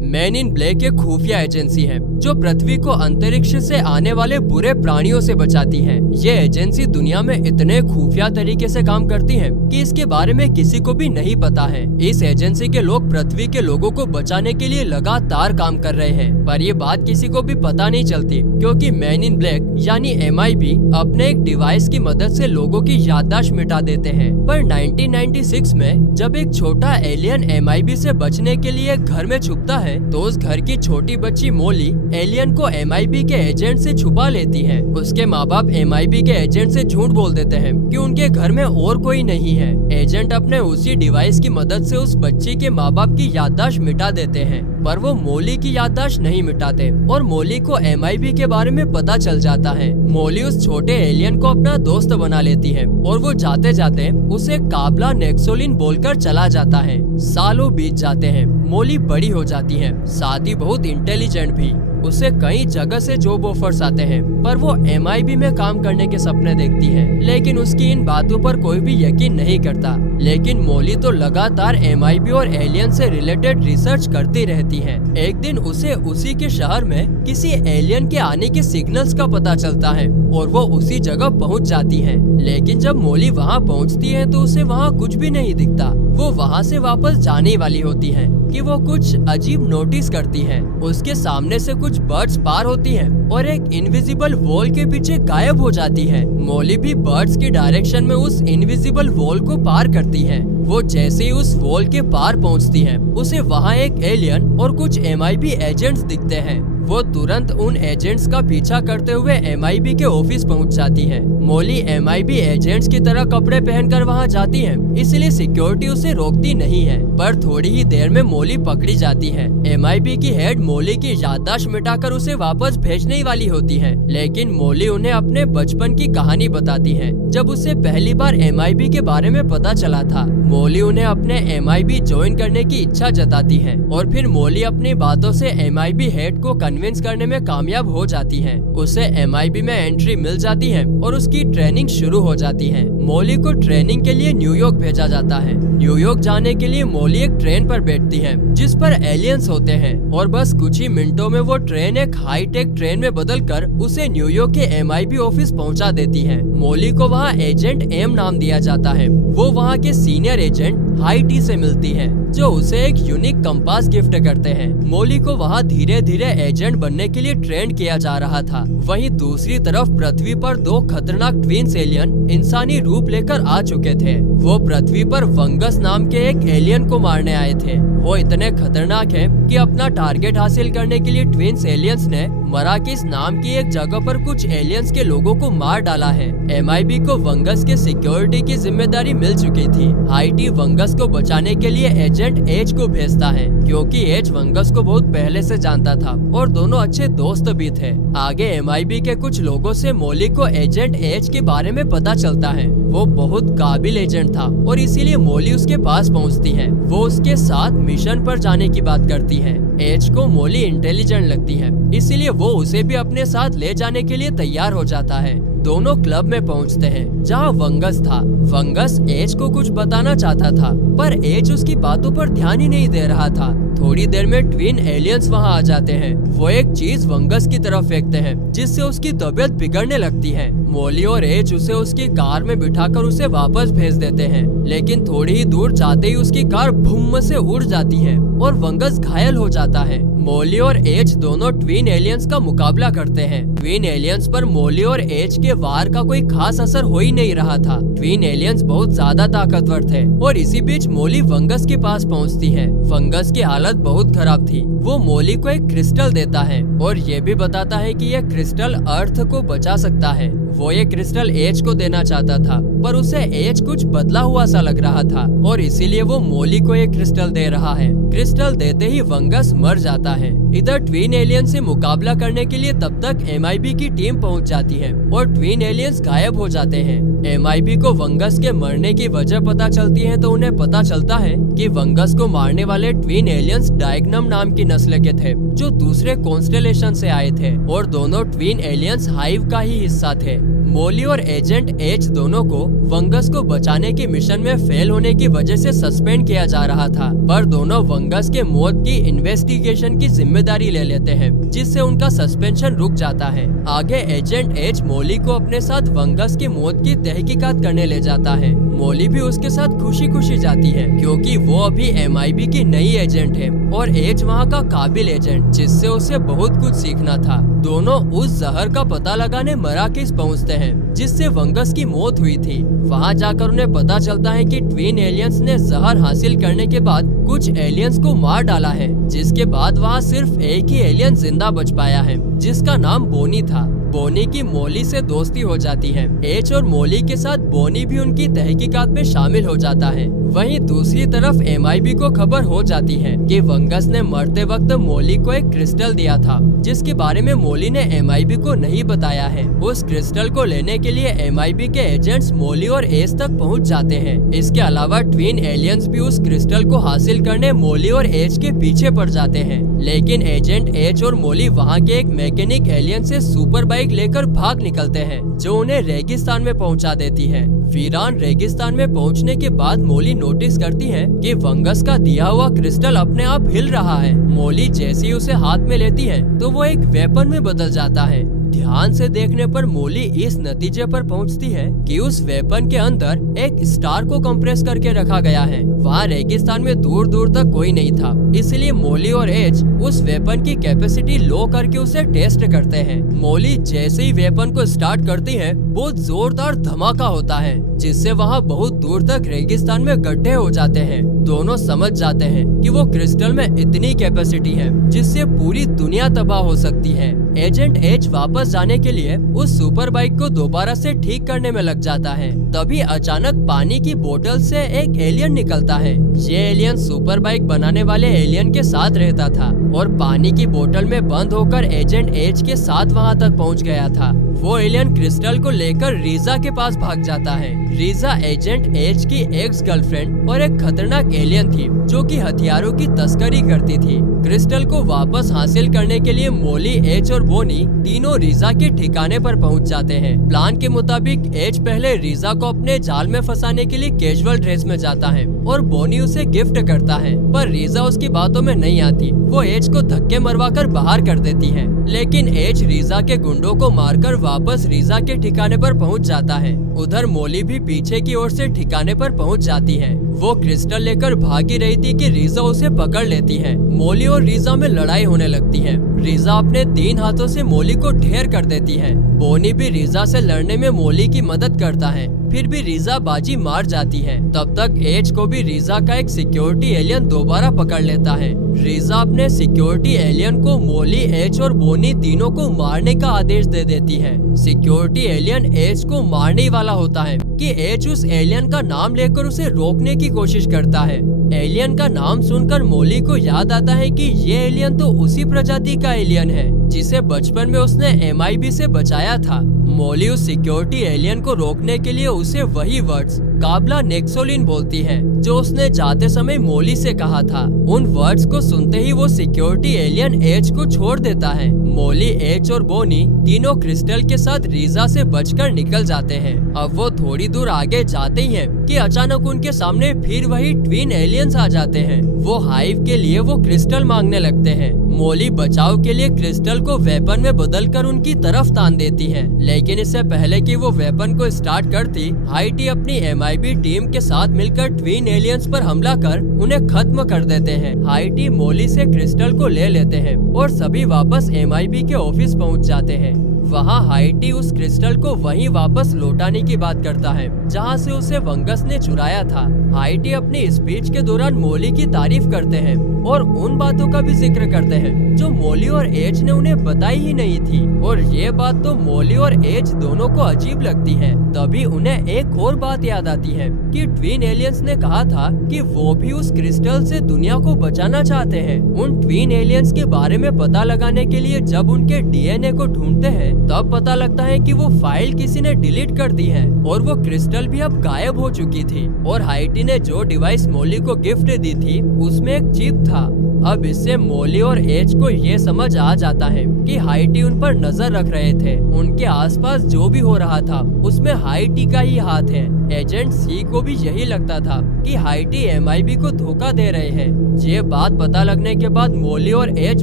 Man in black एक खुफिया agency है जो पृथ्वी को अंतरिक्ष से आने वाले बुरे प्राणियों से बचाती है। ये एजेंसी दुनिया में इतने खुफिया तरीके से काम करती है कि इसके बारे में किसी को भी नहीं पता है। इस एजेंसी के लोग पृथ्वी के लोगों को बचाने के लिए लगातार काम कर रहे हैं, पर ये बात किसी को भी पता नहीं चलती क्योंकि मैन इन ब्लैक यानी MIB अपने एक डिवाइस की मदद से लोगों की याददाश्त मिटा देते हैं। पर 1996 में जब एक छोटा एलियन MIB से बचने के लिए घर में छुपता है तो उस घर की छोटी बच्ची मोली एलियन को MIB के एजेंट से छुपा लेती है। उसके माँ बाप MIB के एजेंट से झूठ बोल देते हैं कि उनके घर में और कोई नहीं है। एजेंट अपने उसी डिवाइस की मदद से उस बच्ची के माँ बाप की याददाश्त मिटा देते हैं, पर वो मोली की याददाश्त नहीं मिटाते और मोली को MIB के बारे में पता चल जाता है। मोली उस छोटे एलियन को अपना दोस्त बना लेती है और वो जाते जाते उसे काबला नेक्सोलिन बोलकर चला जाता है। सालों बीत जाते हैं, मोली बड़ी हो जाती है, साथ ही बहुत इंटेलिजेंट भी। उसे कई जगह से जॉब ऑफर्स आते हैं, पर वो MIB में काम करने के सपने देखती है, लेकिन उसकी इन बातों पर कोई भी यकीन नहीं करता। लेकिन मोली तो लगातार MIB और एलियन से रिलेटेड रिसर्च करती रहती है। एक दिन उसे उसी के शहर में किसी एलियन के आने के सिग्नल्स का पता चलता है और वो उसी जगह पहुंच जाती है। लेकिन जब मोली वहां पहुंचती है तो उसे वहां कुछ भी नहीं दिखता। वो वहां से वापस जाने वाली होती है कि वो कुछ अजीब नोटिस करती है। उसके सामने से कुछ बर्ड्स पार होती हैं और एक इनविजिबल वॉल के पीछे गायब हो जाती है। मोली भी बर्ड्स की डायरेक्शन में उस इनविजिबल वॉल को पार करती है। वो जैसे ही उस वॉल के पार पहुंचती है, उसे वहां एक एलियन और कुछ MIB एजेंट्स दिखते हैं। वो तुरंत उन एजेंट्स का पीछा करते हुए MIB के ऑफिस पहुंच जाती है। मोली MIB एजेंट्स की तरह कपड़े पहनकर वहां जाती है, इसलिए सिक्योरिटी उसे रोकती नहीं है। पर थोड़ी ही देर में मोली पकड़ी जाती है। MIB की हेड मोली की याददाश्त मिटाकर उसे वापस भेजने ही वाली होती है, लेकिन मोली उन्हें अपने बचपन की कहानी बताती है जब उसे पहली बार MIB के बारे में पता चला था। मोली उन्हें अपने MIB ज्वाइन करने की इच्छा जताती है और फिर मोली अपनी बातों से MIB हेड को कन्विंस करने में कामयाब हो जाती है। उसे MIB में एंट्री मिल जाती है और उसकी ट्रेनिंग शुरू हो जाती है। मोली को ट्रेनिंग के लिए न्यूयॉर्क भेजा जाता है। न्यूयॉर्क जाने के लिए मोली एक ट्रेन पर बैठती है जिस पर एलियंस होते हैं और बस कुछ ही मिनटों में वो ट्रेन एक हाईटेक ट्रेन में बदलकर उसे न्यूयॉर्क के MIB ऑफिस पहुंचा देती है। मोली को वहां एजेंट M नाम दिया जाता है। वो वहां के सीनियर एजेंट हाई टी से मिलती है जो उसे एक यूनिक कंपास गिफ्ट करते हैं। मोली को वहां धीरे धीरे एजेंट बनने के लिए ट्रेन किया जा रहा था। वहीं दूसरी तरफ पृथ्वी पर दो खतरनाक ट्विन्स एलियन इंसानी रूप लेकर आ चुके थे। वो पृथ्वी पर वंगस नाम के एक एलियन को मारने आए थे। वो इतने खतरनाक हैं कि अपना टारगेट हासिल करने के लिए ट्विन्स एलियंस ने मराकिस नाम की एक जगह पर कुछ एलियंस के लोगों को मार डाला है। MIB को वंगस के सिक्योरिटी की जिम्मेदारी मिल चुकी थी। हाईटी वंगस को बचाने के लिए एजेंट एज को भेजता है क्योंकि एज वंगस को बहुत पहले से जानता था और दोनों अच्छे दोस्त भी थे। आगे MIB के कुछ लोगों से मोली को एजेंट एज के बारे में पता चलता है। वो बहुत काबिल एजेंट था और इसीलिए मोली उसके पास पहुंचती है। वो उसके साथ मिशन पर जाने की बात करती है। एज को मोली इंटेलिजेंट लगती है, इसीलिए वो उसे भी अपने साथ ले जाने के लिए तैयार हो जाता है। दोनों क्लब में पहुंचते हैं जहां वंगस था। वंगस एज को कुछ बताना चाहता था पर एज उसकी बातों पर ध्यान ही नहीं दे रहा था। थोड़ी देर में ट्विन एलियंस वहां आ जाते हैं। वो एक चीज वंगस की तरफ फेंकते हैं जिससे उसकी तबीयत बिगड़ने लगती है। मोली और एज उसे उसकी कार में बिठाकर उसे वापस भेज देते हैं, लेकिन थोड़ी ही दूर जाते ही उसकी कार भूम से उड़ जाती है और वंगस घायल हो जाता है। मोली और एज दोनों ट्विन एलियंस का मुकाबला करते हैं। ट्विन एलियंस पर मोली और एज के वार का कोई खास असर हो ही नहीं रहा था। ट्विन एलियंस बहुत ज्यादा ताकतवर थे और इसी बीच मोली वंगस के पास पहुंचती है। वंगस की हालत बहुत खराब थी। वो मोली को एक क्रिस्टल देता है और ये भी बताता है कि यह क्रिस्टल अर्थ को बचा सकता है। वो ये क्रिस्टल एज को देना चाहता था पर उसे एज कुछ बदला हुआ सा लग रहा था और इसीलिए वो मोली को ये क्रिस्टल दे रहा है। क्रिस्टल देते ही वंगस मर जाता है। इधर ट्विन एलियन से मुकाबला करने के लिए तब तक MIB की टीम पहुंच जाती है और ट्विन एलियंस गायब हो जाते हैं। MIB को वंगस के मरने की वजह पता चलती है तो उन्हें पता चलता है कि वंगस को मारने वाले ट्विन एलियंस डायग्नम नाम की नस्ल के थे, जो दूसरे कॉन्स्टेलेशन से आए थे और दोनों ट्विन एलियंस हाइव का ही हिस्सा थे। मोली और एजेंट एच दोनों को वंगस को बचाने के मिशन में फेल होने की वजह से सस्पेंड किया जा रहा था, पर दोनों वंगस के मौत की इन्वेस्टिगेशन की जिम्मेदारी ले लेते हैं, जिससे उनका सस्पेंशन रुक जाता है। आगे एजेंट एच मोली को अपने साथ वंगस की मौत की तहकीकात करने ले जाता है। मोली भी उसके साथ खुशी खुशी जाती है, क्योंकि वो अभी MIB की नई एजेंट है और एच वहाँ का काबिल एजेंट, जिससे उसे बहुत कुछ सीखना था। दोनों उस जहर का पता लगाने मराकेश पहुँचते हैं जिससे वंगस की मौत हुई थी। वहाँ जाकर उन्हें पता चलता है कि ट्विन एलियंस ने जहर हासिल करने के बाद कुछ एलियंस को मार डाला है, जिसके बाद वहाँ सिर्फ एक ही एलियन जिंदा बच पाया है, जिसका नाम बोनी था। बोनी की मोली से दोस्ती हो जाती है। एच और मोली के साथ बोनी भी उनकी तहकीकात में शामिल हो जाता है। वहीं दूसरी तरफ MIB को खबर हो जाती है कि वंगस ने मरते वक्त मोली को एक क्रिस्टल दिया था, जिसके बारे में मोली ने MIB को नहीं बताया है। उस क्रिस्टल को लेने के लिए MIB के एजेंट्स मोली और एच तक पहुंच जाते हैं। इसके अलावा ट्विन एलियंस भी उस क्रिस्टल को हासिल करने मोली और एच के पीछे पड़ जाते हैं, लेकिन एजेंट एच और मोली वहाँ के एक मैकेनिक एलियन से सुपर बाइक लेकर भाग निकलते हैं, जो उन्हें रेगिस्तान में पहुंचा देती है। वीरान रेगिस्तान में पहुंचने के बाद मोली नोटिस करती है कि वंगस का दिया हुआ क्रिस्टल अपने आप हिल रहा है। मोली जैसे ही उसे हाथ में लेती है तो वो एक वेपन में बदल जाता है। ध्यान से देखने पर मोली इस नतीजे पर पहुंचती है कि उस वेपन के अंदर एक स्टार को कंप्रेस करके रखा गया है। वहाँ रेगिस्तान में दूर दूर तक कोई नहीं था, इसलिए मोली और एच उस वेपन की कैपेसिटी लो करके उसे टेस्ट करते हैं। मोली जैसे ही वेपन को स्टार्ट करती है, बहुत जोरदार धमाका होता है, जिससे वहाँ बहुत दूर तक रेगिस्तान में गड्ढे हो जाते हैं। दोनों समझ जाते हैं कि वो क्रिस्टल में इतनी कैपेसिटी है जिससे पूरी दुनिया तबाह हो सकती है। एजेंट एच वापस जाने के लिए उस सुपर बाइक को दोबारा से ठीक करने में लग जाता है। तभी अचानक पानी की बोतल से एक एलियन निकलता है। ये एलियन सुपर बाइक बनाने वाले एलियन के साथ रहता था और पानी की बोतल में बंद होकर एजेंट एच के साथ वहाँ तक पहुँच गया था। वो एलियन क्रिस्टल को लेकर रीजा के पास भाग जाता है। रीजा एजेंट एच की एक्स गर्लफ्रेंड और एक खतरनाक एलियन थी, जो कि हथियारों की तस्करी करती थी। क्रिस्टल को वापस हासिल करने के लिए मोली, एच और बोनी तीनों रीजा के ठिकाने पर पहुंच जाते हैं। प्लान के मुताबिक एच पहले रीजा को अपने जाल में फंसाने के लिए कैजुअल ड्रेस में जाता है और बोनी उसे गिफ्ट करता है, पर रीजा उसकी बातों में नहीं आती। वो एच को धक्के मरवाकर बाहर कर देती है, लेकिन एच रीजा के गुंडों को मारकर वापस रीजा के ठिकाने पर पहुंच जाता है। उधर मोली भी पीछे की ओर से ठिकाने पर पहुंच जाती है। वो क्रिस्टल लेकर भागी रही थी कि रीजा उसे पकड़ लेती है। मोली और रीजा में लड़ाई होने लगती है। रीजा अपने 3 हाथों से मोली को ढेर कर देती है। बोनी भी रीजा से लड़ने में मोली की मदद करता है, फिर भी रीजा बाजी मार जाती है। तब तक एच को भी रीजा का एक सिक्योरिटी एलियन दोबारा पकड़ लेता है। रीजा अपने सिक्योरिटी एलियन को मोली, एच और बोनी तीनों को मारने का आदेश दे देती है। सिक्योरिटी एलियन एच को मारने वाला होता है कि एच उस एलियन का नाम लेकर उसे रोकने की कोशिश करता है। एलियन का नाम सुनकर मोली को याद आता है कि ये एलियन तो उसी प्रजाति का एलियन है जिसे बचपन में उसने MIB से बचाया था। मोली उस सिक्योरिटी एलियन को रोकने के लिए उसे वही वर्ड्स काबला नेक्सोलिन बोलती है जो उसने जाते समय मोली से कहा था। उन वर्ड्स को सुनते ही वो सिक्योरिटी एलियन एच को छोड़ देता है। मोली, एच और बोनी तीनों क्रिस्टल के साथ रीजा से बचकर निकल जाते हैं। अब वो थोड़ी दूर आगे जाते ही हैं कि अचानक उनके सामने फिर वही ट्विन एलियंस आ जाते हैं। वो हाइव के लिए वो क्रिस्टल मांगने लगते हैं। मोली बचाव के लिए क्रिस्टल को वेपन में बदलकर उनकी तरफ तान देती है, लेकिन इससे पहले कि वो वेपन को स्टार्ट करती, हाइटी अपनी MIB टीम के साथ मिलकर ट्विन एलियंस पर हमला कर उन्हें खत्म कर देते हैं। हाइटी मोली से क्रिस्टल को ले लेते हैं और सभी वापस MIB के ऑफिस पहुंच जाते हैं। वहाँ हाइटी उस क्रिस्टल को वहीं वापस लौटाने की बात करता है जहाँ से उसे वंगस ने चुराया था। हाइटी अपनी स्पीच के दौरान मोली की तारीफ करते हैं और उन बातों का भी जिक्र करते हैं हैं जो मोली और एज ने उन्हें बताई ही नहीं थी। और ये बात तो मोली और एज दोनों को अजीब लगती है। तभी उन्हें एक और बात याद आती है कि ट्विन एलियंस ने कहा था कि वो भी उस क्रिस्टल से दुनिया को बचाना चाहते हैं। उन ट्विन एलियंस के बारे में पता लगाने के लिए जब उनके डीएनए को ढूंढते हैं तब पता लगता है कि वो फाइल किसी ने डिलीट कर दी है और वो क्रिस्टल भी अब गायब हो चुकी थी। और हाइटी ने जो डिवाइस मोली को गिफ्ट दी थी उसमें एक चिप था। अब इससे मोली और एज को ये समझ आ जाता है कि हाइटी उन पर नजर रख रहे थे। उनके आसपास जो भी हो रहा था उसमें हाइटी का ही हाथ है। एजेंट सी को भी यही लगता था कि हाइटी एमआईबी को धोखा दे रहे हैं। ये बात पता लगने के बाद मोली और एज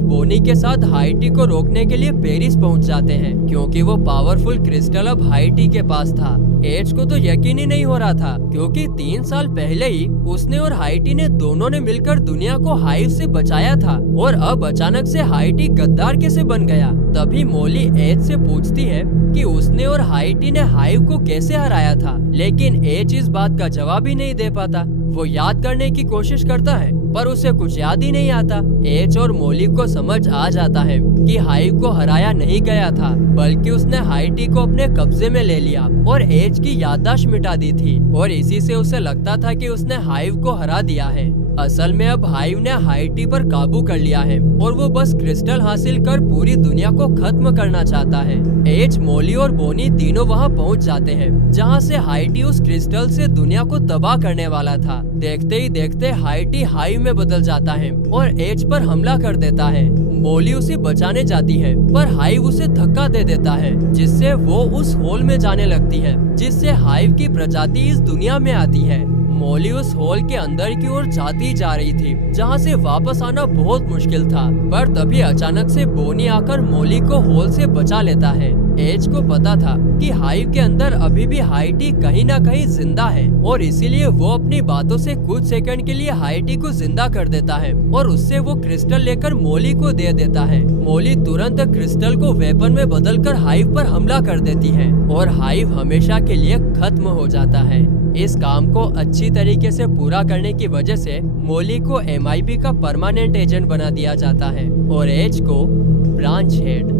बोनी के साथ हाइटी को रोकने के लिए पेरिस पहुंच जाते हैं क्योंकि वो पावरफुल क्रिस्टल अब हाइटी के पास था। एज को तो यकीन ही नहीं हो रहा था क्योंकि 3 साल पहले ही उसने और हाइटी ने दोनों ने मिलकर दुनिया को हाइव से बचाया था और अब अचानक से हाइटी गद्दार कैसे बन गया। तभी मोली एज से पूछती है कि उसने और हाइटी ने हाइव को कैसे हराया था, लेकिन एज इस बात का जवाब ही नहीं दे पाता। वो याद करने की कोशिश करता है पर उसे कुछ याद ही नहीं आता। एज और मोली को समझ आ जाता है कि हाइव को हराया नहीं गया था बल्कि उसने हाइटी को अपने कब्जे में ले लिया और एज की याददाश्त मिटा दी थी और इसी से उसे लगता था कि उसने हाइव को हरा दिया है। असल में अब हाइव ने हाइटी पर काबू कर लिया है और वो बस क्रिस्टल हासिल कर पूरी दुनिया को खत्म करना चाहता है। एज, मोली और बोनी तीनों वहाँ पहुँच जाते हैं जहाँ से हाइटी उस क्रिस्टल से दुनिया को तबाह करने वाला था। देखते ही देखते हाइटी हाइव में बदल जाता है और एज पर हमला कर देता है। मोली उसे बचाने जाती है पर हाइव उसे धक्का दे देता है जिससे वो उस होल में जाने लगती है जिससे हाइव की प्रजाति इस दुनिया में आती है। मोली उस होल के अंदर की ओर जाती जा रही थी जहाँ से वापस आना बहुत मुश्किल था पर तभी अचानक से बोनी आकर मोली को होल से बचा लेता है। एज को पता था कि हाइव के अंदर अभी भी हाइटी कहीं ना कहीं जिंदा है और इसीलिए वो अपनी बातों से कुछ सेकंड के लिए हाइटी को जिंदा कर देता है और उससे वो क्रिस्टल लेकर मोली को दे देता है। मोली तुरंत क्रिस्टल को वेपन में बदलकर हाइव पर हमला कर देती है और हाइव हमेशा के लिए खत्म हो जाता है। इस काम को अच्छी तरीके से पूरा करने की वजह से मोली को एमआईबी का परमानेंट एजेंट बना दिया जाता है और एज को ब्रांच हेड।